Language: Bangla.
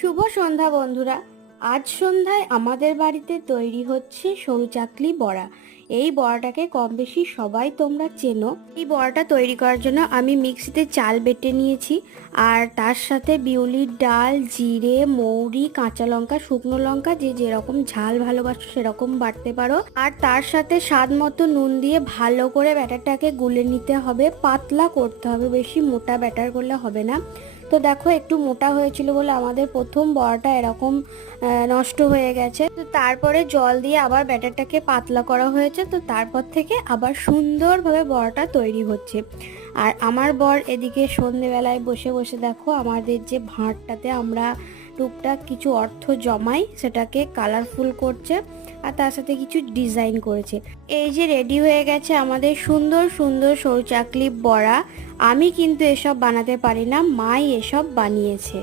শুভ সন্ধ্যা বন্ধুরা। আজ সন্ধ্যায় আমাদের বাড়িতে তৈরি হচ্ছে সরু চাকলি বড়া। এই বড়াটাকে কম বেশি সবাই তোমরা চেনো। এই বড়াটা তৈরি করার জন্য আমি মিক্সিতে চাল বেটে নিয়েছি, আর তার সাথে বিউলির ডাল, জিরে, মৌরি, কাঁচা লঙ্কা, শুকনো লঙ্কা, যে যেরকম ঝাল ভালোবাসো সেরকম বাটতে পারো। আর তার সাথে স্বাদ মতো নুন দিয়ে ভালো করে ব্যাটারটাকে গুলে নিতে হবে, পাতলা করতে হবে, বেশি মোটা ব্যাটার করলে হবে না। তো দেখো একটু মোটা হয়েছিল বলে আমাদের প্রথম বড়াটা এরকম নষ্ট হয়ে গেছে। তো তারপরে জল দিয়ে আবার ব্যাটারটাকে পাতলা করা হয়েছে। তো তারপর থেকে আবার সুন্দরভাবে বড়াটা তৈরি হচ্ছে। আর আমার বর এদিকে সন্ধেবেলায় বসে বসে দেখো আমাদের যে ভাঁড়টাতে আমরা টুকটাক কিছু অর্থ জমাই সেটাকে কালারফুল করছে, আর তার সাথে কিছু ডিজাইন করেছে। এই যে রেডি হয়ে গেছে আমাদের সুন্দর সুন্দর সরু চাকলি বড়া। আমি কিন্তু এসব বানাতে পারি না, মাই এসব বানিয়েছে।